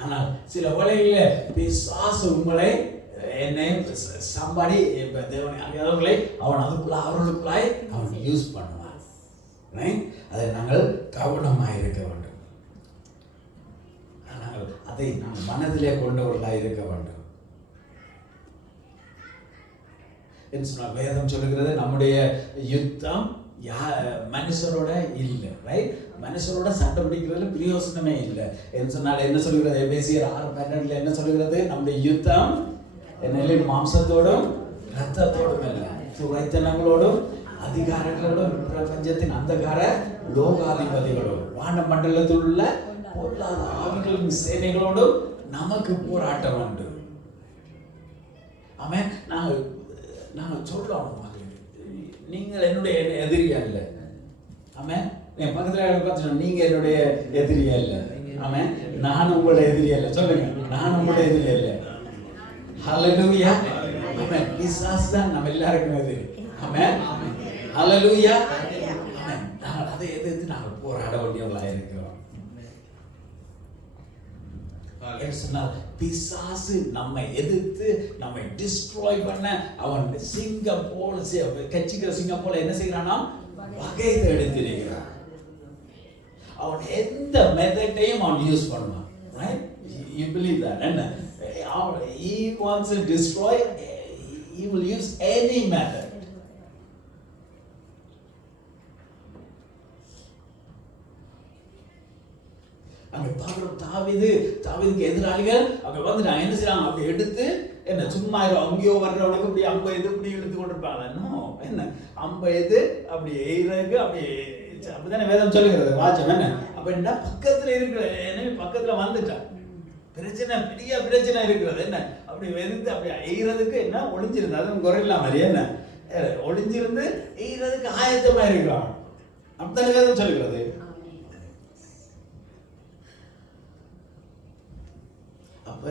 ஆனால் சில வேளைகளில் பிசாசு உங்களை என்னை சம்பாடி தேவனை அறியாதவர்களை அவர்களுக்குள்ளாய் அவன் யூஸ் பண்ணுவான். அதை நாங்கள் கவனமாக இருக்க வேண்டும். நாங்கள் அதை நாம் மனதிலே கொண்டவர்களாக இருக்க வேண்டும். என்று சொன்னால் வேதம் சொல்லுகிறது நம்முடைய யுத்தம் மனுஷரோட இல்லை, ரைட்? மனுஷரோட சண்டை பிடிக்கிறதுல பிரயோசனமே இல்லை. என்று சொன்னால் என்ன சொல்லுகிறது? எபேசியர் 6:12 என்ன சொல்லுகிறது? நம்முடைய யுத்தம் என்ன, மாம்சத்தோடும் ரத்தத்தோடும் இல்லை, துரைத்தனங்களோடும் அதிகாரங்களோடும் பிரபஞ்சத்தின் அந்தகார லோகாதிபதிகளோடும் வான மண்டலத்தில் உள்ள பொல்லாத ஆவிகளின் சேனைகளோடும் நமக்கு போராட்டம் உண்டு. ஆமென். நாங்கள் சொல்றோம், நீங்கள் என்னுடைய எதிரி அல்ல. ஆமென். என் பக்கத்தில் பார்த்து நீங்க என்னுடைய எதிரி அல்ல. ஆமென். நான் உங்களுடைய எதிரி அல்ல. சொல்லுங்க, நான் உங்களுடைய எதிரி அல்ல. ஹல்லேலூயா. ஆமென். பிசாசு தான் நம்ம எல்லாருக்கும் எதிரி. ஆமென். ஹல்லேலூயா. ஆமென். நாங்கள் அதை எதிர்த்து நாங்கள் போராட வேண்டியவர்களாக இருக்கிறோம். பிசாசு நம்மை எதிர்த்து நம்மை டிஸ்ட்ராய் பண்ண அவன் சிங்கம் போல கட்சிக்கிற சிங்கம் போல என்ன செய்யறானா? வகை தேடித்திருக்கிறான். அவன் எந்த மெத்தடையும் அவன் யூஸ் பண்ணுவான். Right? You believe that? And he wants to destroy. He will use any method. அங்கே பார்க்குற தாவீதுக்கு எதிராளிகள் அங்கே வந்து நான் என்ன செய்யறாங்க, அப்படி எடுத்து என்ன சும்மா அங்கேயோ வர்றவனுக்கு இப்படி அம்பை இது இப்படி இழுத்து கொண்டிருப்பாங்க. இன்னும் என்ன அம்பை இது அப்படி எய்றதுக்கு அப்படி அப்படித்தானே வேதம் சொல்லுகிறது, வாச்சம் என்ன அப்படின்னா பக்கத்தில் இருக்கிற எனவே பக்கத்தில் வந்துட்டான். பிரச்சனை பெரிய பிரச்சனை இருக்கிறது என்ன அப்படி வெறுத்து அப்படி எய்றதுக்கு என்ன ஒளிஞ்சிருந்து, அதுவும் குறையில்லா மாதிரி என்ன ஒளிஞ்சிருந்து எய்றதுக்கு ஆயத்தமாக இருக்கிறான். அப்படித்தானே வேதம் சொல்லுகிறது. அப்ப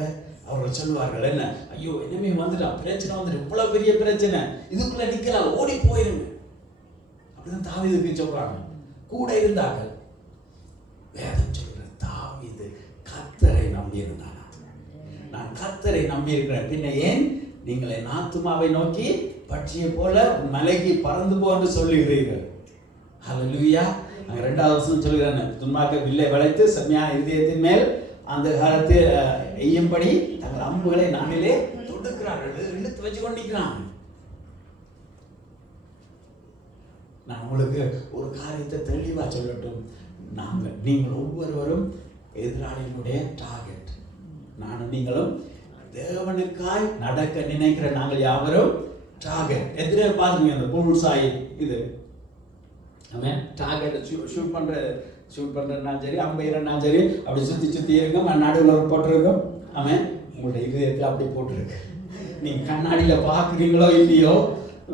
அவர்கள் சொல்லுவார்கள் என்ன, ஐயோ இனிமே வந்துட்டான், பிரச்சனை வந்துட்டு, இவ்வளவு பெரிய பிரச்சனை, இதுக்குள்ள நிக்கலாம், ஓடி போயிருங்க. அப்படிதான் தாவீதுக்கு சொல்றாங்க. கூட இருந்தார்கள். வேதம் சொல்ற தாவீது கர்த்தரை நம்பி இருந்தான். நான் கர்த்தரை நம்பி இருக்கிறேன், பின்ன ஏன் நீங்கள் என் ஆத்துமாவை நோக்கி பட்சியை போல மலைக்கு பறந்து போ என்று சொல்லுகிறீர்கள். ஹல்லேலூயா. அங்க 2வது வசனம் சொல்கிறேன், துன்மார்க்க வில்லை வளைத்து செம்மையான இதயத்தின் மேல் அந்த காலத்தில் எய்யும்படி தங்கள் அம்புகளை நானிலே தொடுக்கிறார்கள், இழுத்து வச்சு கொண்டிருக்கிறாங்க. நான் உங்களுக்கு ஒரு காரியத்தை தெளிவா சொல்லட்டும். நீங்கள் ஒவ்வொருவரும் எதிராளிகளுடைய டார்கெட். நானும் நீங்களும் தேவனுக்காய் நடக்க நினைக்கிற நாங்கள் யாவரும் டார்கெட். எதிரே பாருங்க அந்த புல்சாய் இது டார்கெட் ஷூட் பண்ணுறதுனாலும் சரி, அம்பையிறனாலும் சரி, அப்படி சுற்றி இருக்கும், நடுவில் ஒரு போட்டிருக்கும். அவன் உங்களுடைய இதயத்தில் அப்படி போட்டிருக்கு. நீங்கள் கண்ணாடியில் பார்க்குறீங்களோ இல்லையோ,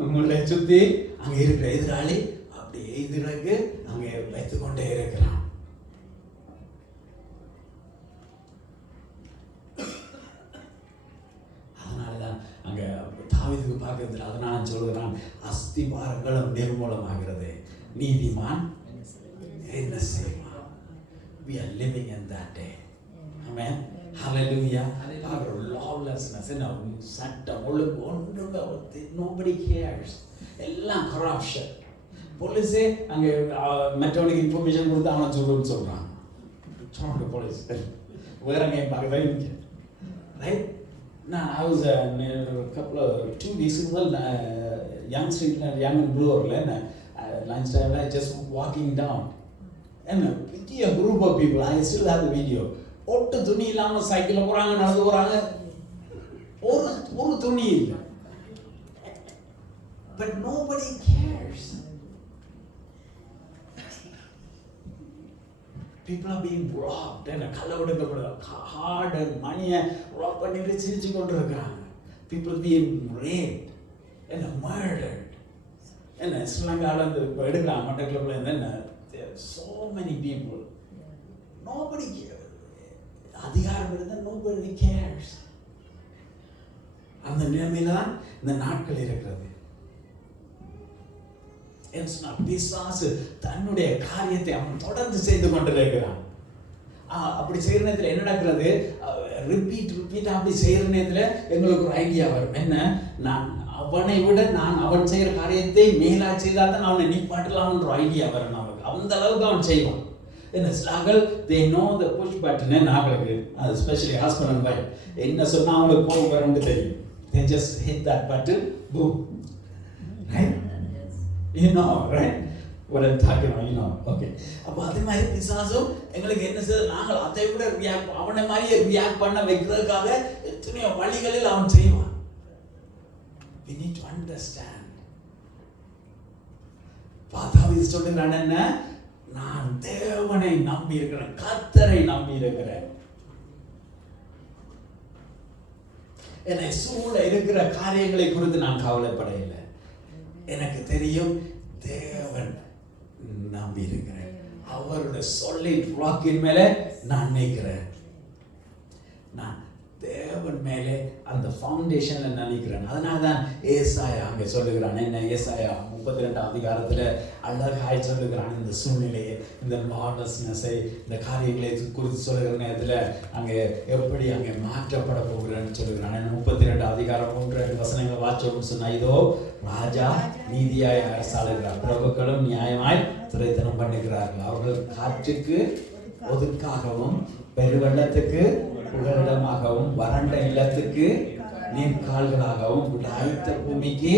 உங்களுடைய சுற்றி அங்கே இருக்கிற எதிராளி அப்படி எதிராக அங்கே வைத்துக்கொண்டே இருக்கிறான். அதனாலதான் அங்கே தாவீதுக்கு பார்க்கறது. அதனால சொல்கிறான், அஸ்திபாரங்களும் நிர்மூலமாகிறது, நீதிமான் என்ன செய்வான். We are living in that day. Amen. Hallelujah. Lawlessness, சட்டம் ஒழுங்கு ஒன்றுமே, nobody cares. எல்லாம் corruption. போலீஸே அங்கே மற்றவனுக்கு இன்ஃபர்மேஷன் கொடுத்து அவனை சொல்லுன்னு சொல்றான். சொல்லுங்க போலீஸ் வேற எங்கேயும் பார்க்க. Right? Now I was a couple of 2 weeks ago, Young Street, Young and Brewer, lunch time, just walking down. And a group of people, I still have the video. ஒட்டு துணி இல்லாம சைக்கிள்ல போறாங்க, நடந்து போறாங்க, ஒரு துணி இல்லை. But nobody cares. People are being robbed. Hard and money rob பண்ணிட்டு சிரிச்சு கொண்டு இருக்காங்க. People being raped and murdered. என்ன ஸ்ரீலங்கால இருந்து இப்போ எடுக்கலாம் மட்டக்களப்பில் என்ன, so many people. Nobody cares. அதிகாரம் இருந்தால் nobody cares. அந்த நிலைமையில தான் இந்த நாட்கள் இருக்கிறது. பிசாசு தன்னுடைய காரியத்தை அவன் தொடர்ந்து செய்து கொண்டிருக்கிறான். அப்படி செய்யற நேரத்தில் என்ன நடக்கிறது? ரிப்பீட் அப்படி செய்யற நேரத்தில் எங்களுக்கு ஒரு ஐடியா வரும். என்ன, நான் அவனை விட அவன் செய்யற காரியத்தை மேலா செய்தால் தான் அவனை நிப்பாட்டலாம்ன்ற ஐடியா வரும் நமக்கு. அந்த அளவுக்கு அவன் செய்வான். என்ன struggle they know the push button. நாங்களுக்கு especially husband and wife என்ன சொன்னா அவங்களுக்கு கோபம் வரும்னு தெரியும். They just hit that button, boom, right? You know, right? What I'm talking about, you know. Okay. அப்போ அதே மாதிரி பிசாசும் எங்களுக்கு என்ன செய்ய, நாங்கள் அதை விட அவனை மாதிரியே ரியாக்ட் பண்ண வைக்கிறதுக்காக எத்தனையோ வழிகளில் அவன் செய்வான். We need to understand. தாவீது சொல்லுகிறான் என்ன, நான் தேவனை நம்பி இருக்கிறேன், கர்த்தரை நம்பி இருக்கிறேன். என்னை சூழ இருக்கிற காரியங்களை குறித்து நான் கவலைப்படையில்லை. எனக்கு தெரியும் தேவன் நம்பி இருக்கிறேன். அவருடைய solid ராக்கின் மேலே நான் நிற்கிறேன். நான் தேவன் மேலே அந்த ஃபவுண்டேஷன்ல நினைக்கிறேன். அதனால தான் ஏசாயா அங்கே சொல்லுகிறான். என்ன, ஏசாயா 32 அதிகாரத்தில் அழகாய் சொல்லுகிறான் இந்த சூழ்நிலையை, இந்த லாலஸ்னஸை, இந்த காரியங்களை குறித்து சொல்லுகிற நேரத்தில் அங்கே எப்படி அங்கே மாற்றப்பட போகிறேன்னு சொல்லுகிறான். 32 அதிகாரம் 1-2 வசனங்களை வாசிச்சோம்னு சொன்னா, இதோ ராஜா நீதியாய் அரசாளுகிறார், பிரபுக்களும் நியாயமாய் துரைத்தனம் பண்ணுகிறார்கள். அவர்கள் காற்றுக்கு ஒதுக்காகவும் பெருவெள்ளத்துக்கு புகலிடமாகவும் வறண்ட இல்லத்துக்கு நீர்கால்களாகவும் உடாய்த்த பூமிக்கு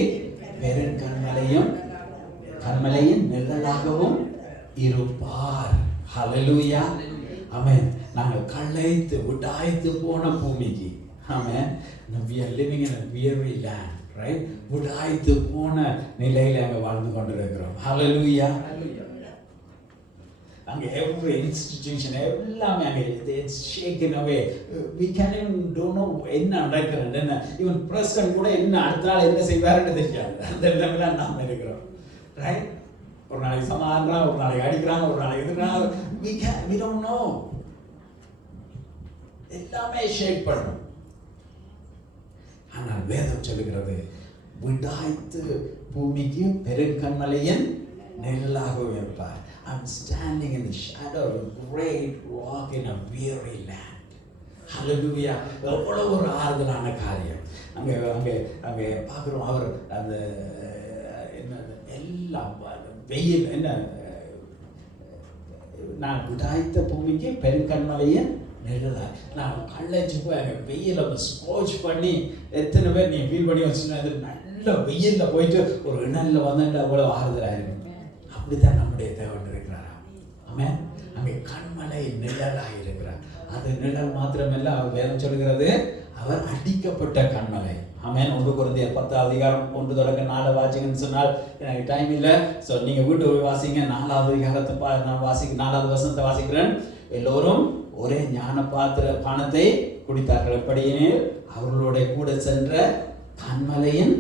கண்மலையின் நிழலாகவும் இருப்பார். ஹல்லேலூயா, ஆமென். நாங்கள் களைத்து உடாய்த்து போன பூமிக்கு, ஆமென், we are living in a weary land, right? உடாய்த்து போன நிலையில அங்க வாழ்ந்து கொண்டிருக்கிறோம். ஹல்லேலூயா. அங்கே every institution எல்லாமே அங்கே it's shaken away. We can't even don't know என்ன நடக்கிறது. என்ன even president கூட என்ன அடுத்த நாள் என்ன செய்வாருன்னு தெரியாது. அந்த நிலைமையில நாம் இருக்கிறோம், ரைட்? ஒரு நாளைக்கு சமாதானம், ஒரு நாளைக்கு அடிக்கிறாங்க, ஒரு நாளைக்கு எதிர்க்கிறாங்க. we don't know. எல்லாமே ஷேக் பண்ணும். ஆனால் வேதம் சொல்லுகிறது, விடாய்த்து பூமிக்கு பெருங்கண்மலையின் நிழலாகவும் இருப்பார். I'm standing in the shadow of a great rock in a weary land. Hallelujah. எவ்வளவு ஒரு ஆறுதலான காரியம். அங்கே அங்கே அங்கே பார்க்குறோம். அவர் அந்த என்ன எல்லாம் வெயில், என்ன, நான் விடாய்த்த பூமிக்கு பெருங்கண்மலையின் நிழலா, நான் கள்ளச்சு போய் அங்கே வெயில ஸ்கோச் பண்ணி எத்தனை பேர் நீ ஃபீல் பண்ணி வச்சுன்னா, நல்ல வெயிலில் போயிட்டு ஒரு இணல்ல வந்துட்டு அவ்வளோ ஆறுதலாக இருக்கும். அப்படித்தான் நம்முடைய தேவன் இருக்கிறார். ஆமென். அங்கே கண்மலை நிழலாக இருக்கிறார். அது நிழல் மாத்திரமல்ல, அவர் வேதம் சொல்கிறது, அவர் அடிக்கப்பட்ட கண்மலை. ஆமென். 1 கொரிந்தியர் 10 அதிகாரம் 1 தொடக்க 4 வாசிங்கன்னு சொன்னால் எனக்கு டைம் இல்லை. ஸோ நீங்கள் வீட்டு போய் வாசிங்க. 4வது அதிகாரத்தை நான் 4வது வசனத்தை வாசிக்கிறேன். எல்லோரும் ஒரே ஞான பானத்தை குடித்தார்கள். எப்படியே அவர்களோட கூட சென்ற கண்மலையின்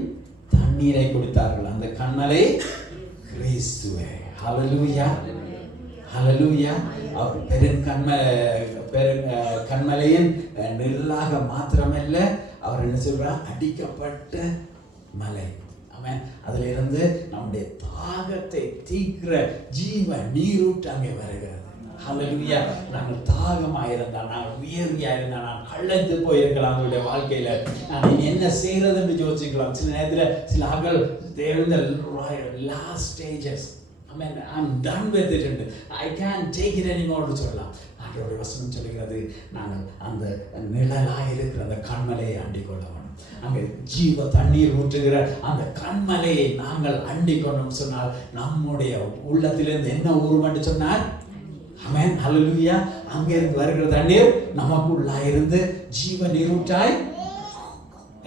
தண்ணீரை குடித்தார்கள். அந்த கண்மலை கிறிஸ்துவே. ஹல்லேலூயா, ஹல்லேலூயா. அவர் கண்மலையின் நிழலாக மாத்திரமல்ல, அவர் என்ன சொல்றார், அடிக்கப்பட்ட மலை. ஆமென். அதுல இருந்து நம்முடைய தாகத்தை தீர்க்கிற ஜீவ நீரூற்று அங்கே வருகிறது. ஹல்லேலூயா. நாங்கள் தாகமாயிருந்தா, நாங்கள் உயர்வியாயிருந்தா, நான் கள்ளத்து போயிருக்கலாம் அவங்களுடைய வாழ்க்கையில. நான் இனி என்ன செய்யறதுன்னு யோசிக்கலாம். சில நேரத்தில் சில ஆக்கள் தேர்ந்த last stages, I'm done with it, I can't take it anymore ன்னு சொல்லலாம். ஆண்டவருடைய வசனம் சொல்லுகிறது, நாங்கள் அந்த நிழலாக இருக்கிற அந்த கண்மலையை அண்டிக் கொள்ள வேண்டும். அங்கே ஜீவ தண்ணீர் ஊற்றுகிற அந்த கண்மலையை நாங்கள் அண்டிக் கொண்டோம் சொன்னால் நம்முடைய உள்ளத்திலிருந்து என்ன உருவம் சொன்னார்? ஆமென், ஹல்லேலூயா. அங்கே இருந்து வருகிற தண்ணீர் நமக்குள்ளாக இருந்து ஜீவ நீரூற்றாய்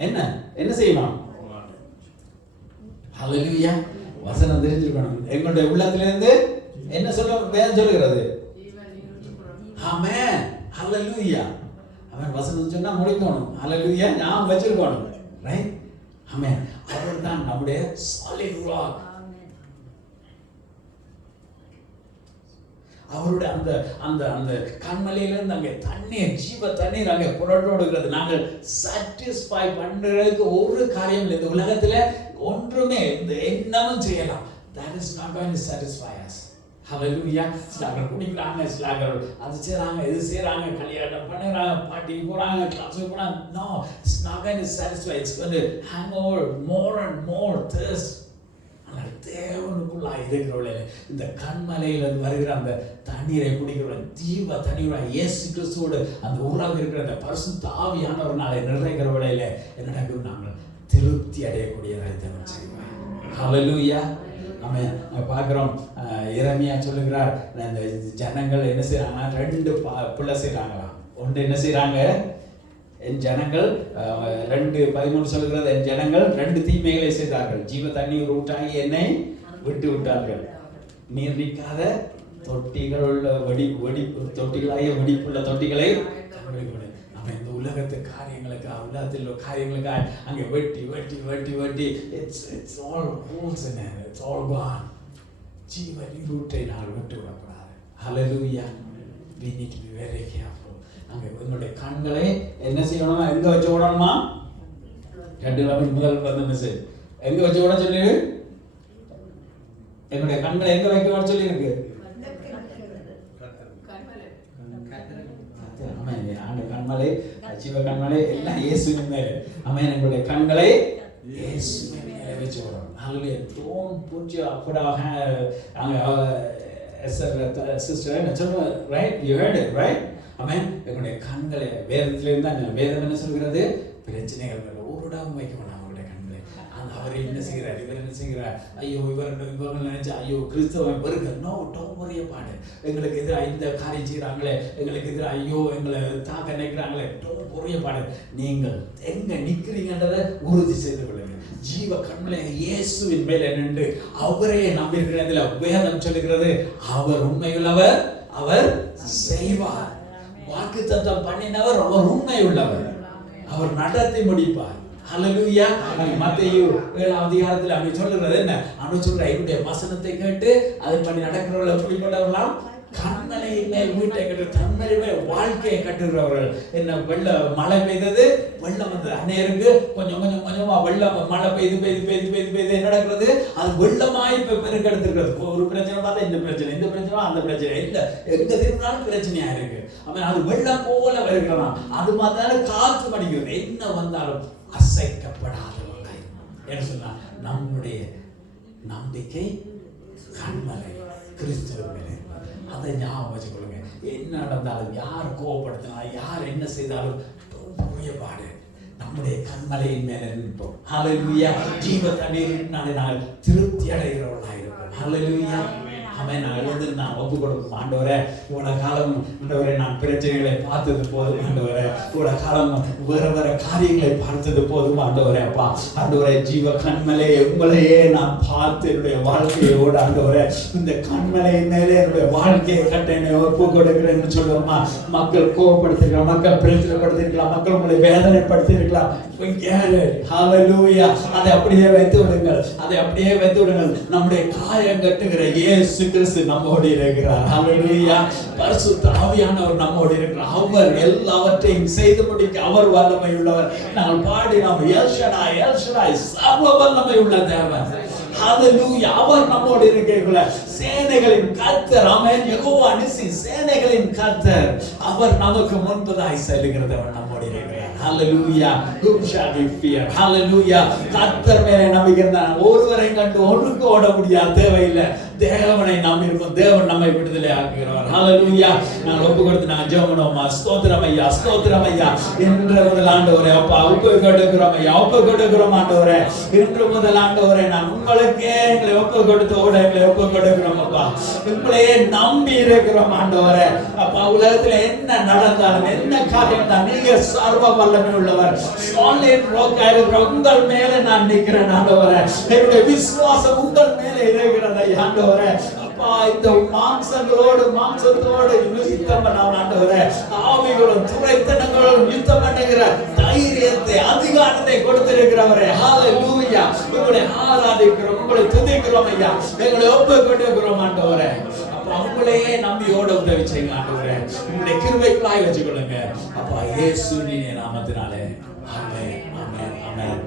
என்ன செய்யணும்? ஹல்லேலூயா. வசனம் தெரிஞ்சிருக்கணும். எங்களுடைய உள்ளத்திலிருந்து என்ன வேதம் சொல்லுகிறது? ஆமென், ஹல்லேலூயா. ஆமென். வசனம் சொன்னா முடிக்கணும். ஹல்லேலூயா. ஞாபகம் வச்சிருக்கணும், ரைட்? ஆமென். அவர் தான் நம்முடைய சாலிட் ராக். அவருடைய அந்த அந்த அந்த கண்மலையிலிருந்து அங்கே தண்ணீர், ஜீவ தண்ணீர் அங்கே புரண்டோடுகிறது. நாங்கள் சாட்டிஸ்ஃபை பண்றதுக்கு ஒரு காரியம் இல்லை இந்த உலகத்துல. ஒன்றுமே இந்த என்னமும் செய்யலாம், that is not going to satisfy us. Hallelujah. சிலர் குடிக்கிறாங்க, சிலர் அது செய்றாங்க, இது செய்றாங்க, கல்யாணம் பண்ணுறாங்க, பார்ட்டி போறாங்க, கிளப்ஸுக்கு போறாங்க. No, it's not going to satisfy. It's going to hang over more and more thirst. ஆனால் தேவனுக்குள்ளாக இருக்கிறவர்களே, இந்த கண்மலையிலிருந்து வருகிற அந்த தண்ணீரை குடிக்கிற ஜீவ தண்ணீரை இயேசு கிறிஸ்துவோடு அந்த உறவு இருக்கிற அந்த பரிசுத்த ஆவியானவர்னாலே நிறைகிறவர்களே என்ன நடக்கும்? நாங்கள் திருப்தி அடையக்கூடியதாக தேவன் செய்வார். ஹல்லேலூயா. நம்ம பார்க்குறோம், எரேமியா சொல்லுகிறார், இந்த ஜனங்கள் என்ன செய்கிறாங்கன்னா 2 பிள்ளை செய்கிறாங்களாம். ஒன்று என்ன செய்கிறாங்க, என் ஜனங்கள் 2:13 சொல்லுகிறது, என் ஜனங்கள் 2 தீமைகளை செய்தார்கள். ஜீவ தண்ணீர் ஊற்றாகி என்னை விட்டு விட்டார்கள். நீர் நிற்காத தொட்டிகள் உள்ள தொட்டிகளாகிய வெடிப்புள்ள தொட்டிகளை நம்ம இந்த உலகத்து காரியங்களுக்கு, உலகத்தில் காரியங்களுக்கு அங்கே வெட்டி வெட்டி வெட்டி வெட்டி it's all holes in it, it's all gone. ஜீவ நீரூற்றை நாங்கள் விட்டு விடக்கூடாது. ஹல்லேலூயா. we need to be very careful. நாங்கள் என்னுடைய கண்களை என்ன செய்யணும்னா எங்க வச்சு விடணுமா? 2 முதல் வந்த மெசேஜ் எங்க வச்சு விட சொல்லி, என்னுடைய கண்களை எங்க வைக்க சொல்லி இருக்கு? கண்மலை, ஜீவ கண்மலை எல்லாம் இயேசுவின் மேலே. ஆமென். எங்களுடைய கண்களை இயேசுவின் மேலே வச்சு விடணும். ஹல்லேலூயா. don't put your put our sister என்ன சொல்ற, right? You heard it, right? ஆமென். எங்களுடைய கண்களை வேதத்துல இருந்தா வேதம் என்ன சொல்கிறது? பிரச்சனைகள் ஒரு இடம் வைக்க வேண்டாம் அவருடைய கண்களை. அவர் என்ன செய்கிறார், இவர் என்ன செய்கிறார், ஐயோ இவர்கள் நினைச்சா ஐயோ கிறிஸ்தவன் வருக, no don't worry about it. எங்களுக்கு எதிராக இந்த காரியம் செய்கிறாங்களே, எங்களுக்கு எதிராக ஐயோ எங்களை தாக்க நினைக்கிறாங்களே, டோன்ட் வரி அபௌட் இட். நீங்கள் எங்க நிற்கிறீங்கன்றதை உறுதி செய்து கொள்ளுங்க. ஜீவ கண்மலை இயேசுவின் மேலே நின்று அவரே நம்பியிருக்கிறதுல வேதம் சொல்லுகிறது, அவர் உண்மையுள்ளவர், அவர் செய்வார். வாக்குத்தத்தம் பண்ணினவர் அவர் உண்மை உள்ளவர், அவர் நடத்தி முடிப்பார். ஹல்லேலூயா. மத்தேயு 7ஆம் அதிகாரத்தில் அங்கே சொல்லுகிறது என்ன? அங்கே சொல்ற இவருடைய வசனத்தை கேட்டு அதன்படி நடக்கிறவர்கள் எப்படிப்பட்டவர்களாம்? கண்மலையின் மேல் வீட்டை கட்டு, கண்மலை மேல் வாழ்க்கையை கட்டுகிறவர்கள். என்ன வெள்ள மழை பெய்தது, வெள்ளம் வந்தது, அன்னையருக்கு கொஞ்சம் கொஞ்சம் கொஞ்சமா வெள்ளம் மழை பெய்து பெய்து பெய்து பெய்து பெய்து என்ன நடக்கிறது? அது வெள்ளமாய் பெருக்கெடுத்துருக்கிறது. ஒரு பிரச்சனை பார்த்தா இந்த பிரச்சனை, இந்த பிரச்சனை அந்த பிரச்சனை, இல்லை எங்க திரும்பினாலும் பிரச்சனையா இருக்கு. அது வெள்ளம் போல வருகிறதா, அது மாதிரி காற்று மடிக்கிறது. என்ன வந்தாலும் அசைக்கப்படாதவர்கள் என்ன சொன்னா, நம்முடைய நம்பிக்கை கண்மலை கிறிஸ்துவின் மேலே. அதை ஞாபகம் வச்சுக்கொள்ளுங்க. என்ன நடந்தாலும், யார் கோபப்படுத்தினா, யார் என்ன செய்தாலும் பாடு நம்முடைய கண்மலையின் மேலே நிற்போம். ஹல்லேலூயா. ஜீவ தண்ணீரினாலே நாங்கள் திருப்தி அடைகிறவர்களாக இருக்கிறோம். ஹல்லேலூயா. ஆமென். நான் ஒப்பு கொடுக்கும் ஆண்டவரே, இவ்வளவு காலம் ஆண்டவரே நான் பிரச்சனைகளை பார்த்தது போதும் ஆண்டவரே, இவ்வளவு காலம் வேற வேற காரியங்களை பார்த்தது போதும் ஆண்டவரே. அப்பா ஆண்டவரே, ஜீவ கண்மலை உங்களையே நான் பார்த்து என்னுடைய வாழ்க்கையோடு ஆண்டவரே இந்த கண்மலை மேலே என்னுடைய வாழ்க்கையை கட்ட ஒப்பு கொடுக்கிறேன்னு சொல்லுவோமா? மக்கள் கோபப்படுத்திருக்கலாம், மக்கள் பிரச்சனைப்படுத்திருக்கலாம், மக்கள் உங்களை வேதனைப்படுத்திருக்கலாம். ஹல்லேலூயா. அதை அப்படியே வைத்து விடுங்கள், அதை அப்படியே வைத்து விடுங்கள். நம்முடைய காயம் கட்டுகிற இயேசு கிறிஸ்து நம்மோடு இருக்கிறார். ஹல்லேலூயா. பரிசுத்த ஆவியானவர் நம்மோடு இருக்கிறார். அவர் எல்லாவற்றையும் செய்து முடிக்க அவர் வல்லமை உள்ளவர். நாங்கள் பாடினோம், எல் ஷடாய், எல் ஷடாய், சர்வ வல்லமை உள்ள தேவன். ஹல்லேலூயா. அவர் நம்மோடு இருக்கிற சேனைகளின் கர்த்தர். ஆமென். யெகோவா நிசி, சேனைகளின் கர்த்தர். அவர் நமக்கு முன்பதாய் செல்கிறவர் நம்மோடு இருக்கிறார். ஹல்லேலூயா. whom shall we fear? ஹல்லேலூயா. கர்த்தர் மேலே நம்பிக்கை தான். ஒருவரை கண்டு ஒன்றுக்கு ஓட முடியாது, தேவையில்லை. தேவனை நம்பி இருப்போம், தேவன் நம்மை விடுதலை ஆக்குகிறார். ஹல்லேலூயா. நான் ஒப்பு கொடுத்து நான் ஜெபம், ஸ்தோத்திரம் ஐயா, ஸ்தோத்திரம் ஐயா. இன்று முதல் ஆண்டவரே அப்பா ஒப்பு கொடுக்கிறோம் ஐயா, ஒப்பு கொடுக்கிறோம் ஆண்டவரே. இன்று முதல் ஆண்டவரே நான் உங்களுக்கே எங்களை ஒப்பு கொடுத்து ஓட எங்களை ஒப்பு கொடுக்கிறோம் அப்பா. உங்களையே நம்பி இருக்கிறோம் ஆண்டவரே. அப்பா உலகத்தில் என்ன நடந்தாலும், என்ன காரியம் தான், நீங்க சர்வ வல்லமை உள்ளவர். சாலிட் ராக் இருக்கிற உங்கள் மேலே நான் நிற்கிறேன் ஆண்டவரே. என்னுடைய விசுவாசம் உங்கள் மேலே இருக்கிறது ஆண்டவரே. அப்பா இந்த மாம்சத்தோடு யுத்தம் பண்ணாமல் ஆண்டவரே, ஆவிகளும் துரைத்தனங்களும் யுத்தம் பண்ணுகிற தைரியத்தை, அதிகாரத்தை கொடுத்திருக்கிறவரே. ஹல்லேலூயா. உங்களை ஆராதிக்கிறோம், உங்களை துதிக்கிறோம் ஐயா, எங்களை ஒப்பு கொடுக்கிறோம் ஆண்டவரே. அப்பா உங்களையே நம்பியோட உதவி செய்யுங்க ஆண்டவரே. உங்களுடைய கிருபைக்குள்ளாய் வச்சுக்கொள்ளுங்க அப்பா இயேசுவின் நாமத்தினாலே. ஆமென் ஆமென் ஆமென்.